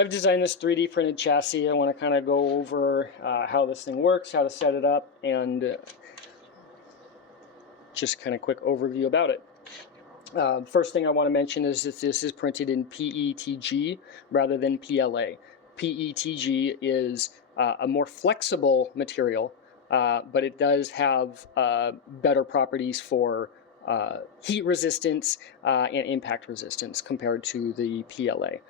I've designed this 3D printed chassis. I want to kind of go over how this thing works, how to set it up, and just kind of quick overview about it. First thing I want to mention is that this is printed in PETG rather than PLA. PETG is a more flexible material, but it does have better properties for heat resistance and impact resistance compared to the PLA.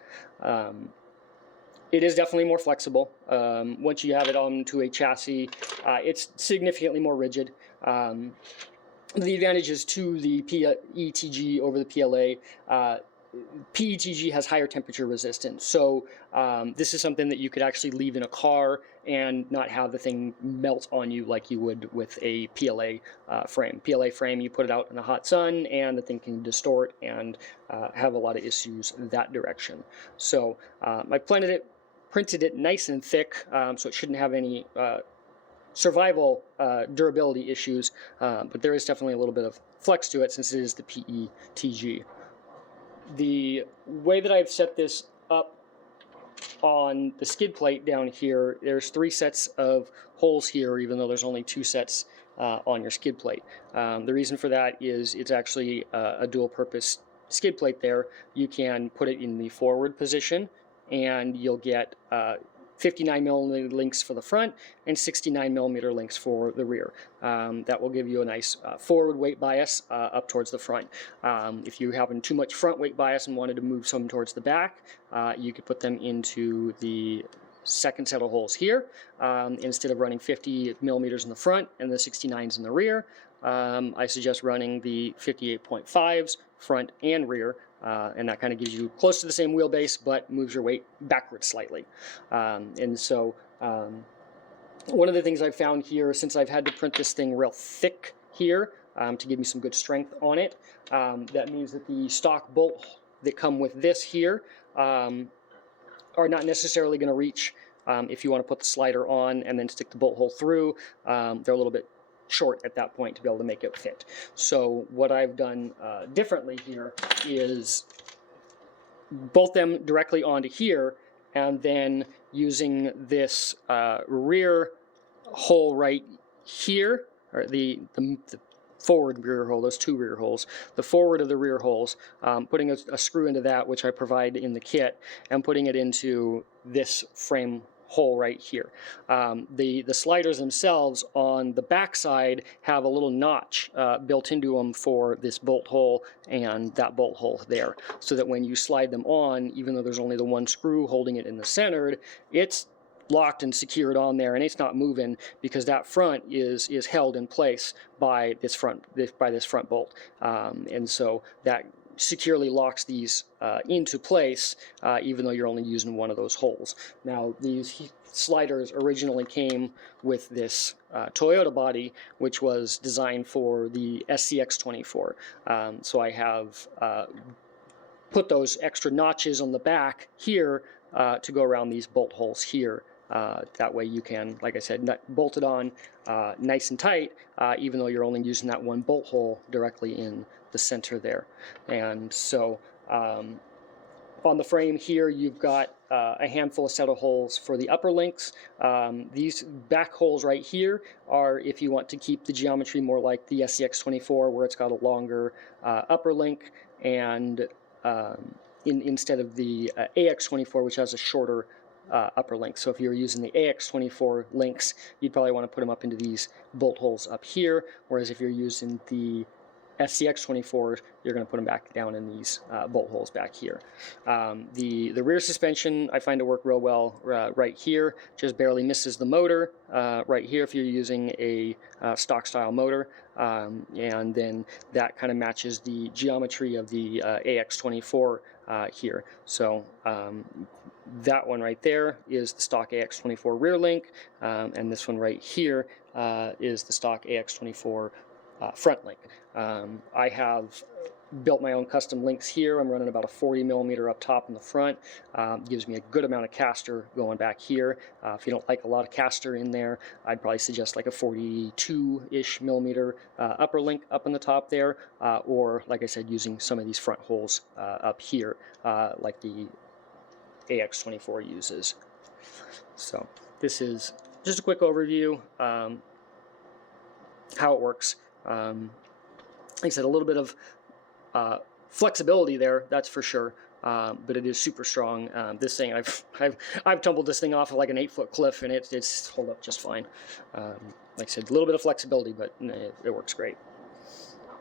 It is definitely more flexible. Once you have it onto a chassis, it's significantly more rigid. The advantages to the PETG over the PLA, PETG has higher temperature resistance. So this is something that you could actually leave in a car and not have the thing melt on you like you would with a PLA frame. PLA frame, you put it out in the hot sun and the thing can distort and have a lot of issues that direction. So I printed it nice and thick, so it shouldn't have any survival durability issues, but there is definitely a little bit of flex to it since it is the PETG. The way that I've set this up on the skid plate down here, there's 3 sets of holes here, even though there's only 2 sets on your skid plate. The reason for that is it's actually a dual purpose skid plate there. You can put it in the forward position and you'll get 59 millimeter links for the front and 69 millimeter links for the rear. That will give you a nice forward weight bias up towards the front. If you're having too much front weight bias and wanted to move some towards the back, you could put them into the second set of holes here. Instead of running 50 millimeters in the front and the 69s in the rear, I suggest running the 58.5s front and rear, and that kind of gives you close to the same wheelbase but moves your weight backwards slightly. And so one of the things I've found here, since I've had to print this thing real thick here to give me some good strength on it, that means that the stock bolt that come with this here are not necessarily going to reach if you want to put the slider on and then stick the bolt hole through. They're a little bit short at that point to be able to make it fit. So what I've done differently here is bolt them directly onto here, and then using this rear hole right here, or the forward rear hole, those 2 rear holes, the forward of the rear holes, putting a screw into that, which I provide in the kit, and putting it into this frame hole right here. The sliders themselves on the back side have a little notch built into them for this bolt hole and that bolt hole there, so that when you slide them on, even though there's only the 1 screw holding it in the center, it's locked and secured on there, and it's not moving because that front is held in place by this front bolt, and so that securely locks these into place, even though you're only using one of those holes. Now, these sliders originally came with this Toyota body, which was designed for the SCX24. So I have put those extra notches on the back here to go around these bolt holes here. That way you can, like I said, bolt it on nice and tight, even though you're only using that 1 bolt hole directly in the center there. And so on the frame here, you've got a handful of set of holes for the upper links. These back holes right here are if you want to keep the geometry more like the SCX24, where it's got a longer upper link, and instead of the AX24, which has a shorter upper link. So if you're using the AX24 links, you'd probably want to put them up into these bolt holes up here, whereas if you're using the SCX24, you're going to put them back down in these bolt holes back here. The rear suspension I find to work real well right here, just barely misses the motor right here if you're using a stock style motor, and then that kind of matches the geometry of the AX24 here. So that one right there is the stock AX24 rear link, and this one right here is the stock AX24 front link. I have built my own custom links here. I'm running about a 40 millimeter up top in the front. Gives me a good amount of caster going back here. If you don't like a lot of caster in there, I'd probably suggest like a 42-ish millimeter upper link up in the top there, or like I said, using some of these front holes up here, like the Ax24 uses. So this is just a quick overview, how it works. Like I said, a little bit of flexibility there, that's for sure, but it is super strong. This thing, I've tumbled this thing off of like an 8-foot cliff, and it's held up just fine. Like I said, a little bit of flexibility, but it works great.